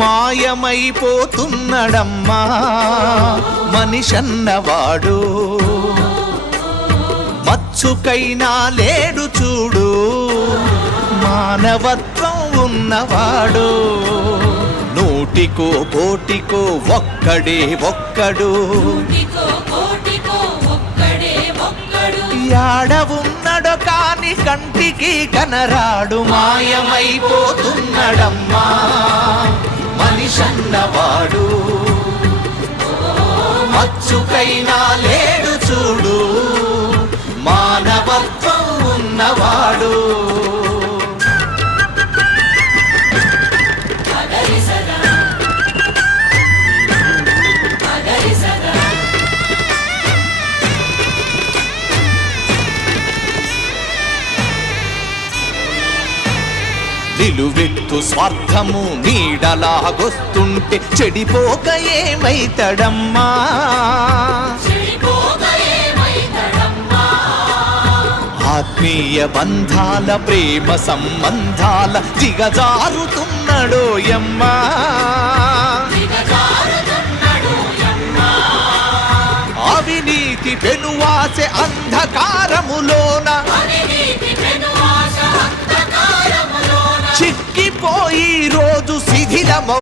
మాయమైపోతున్నడమ్మా మనిషన్నవాడు, మచ్చుకైనా లేడు చూడు మానవత్వం ఉన్నవాడు. నూటికో కోటికో ఒక్కడే ఒక్కడు, యాడ ఉన్నడో కాని కంటికి కనరాడు. మాయమైపోతున్నడమ్మా మనిషన్నవాడు, మచ్చుకైనా లేడు చూడు మానవత్వం ఉన్నవాడు. నిలువెత్తు స్వార్థము నీడలాగొస్తుంటే చెడిపోక ఏమైతడమ్మా? ఆత్మీయ బంధాల ప్రేమ సంబంధాల దిగజారుతున్నడోయమ్మా. అవినీతి పెనువాసె అంధకారములోన చిక్కిపోయి రోజు శిథిలమౌ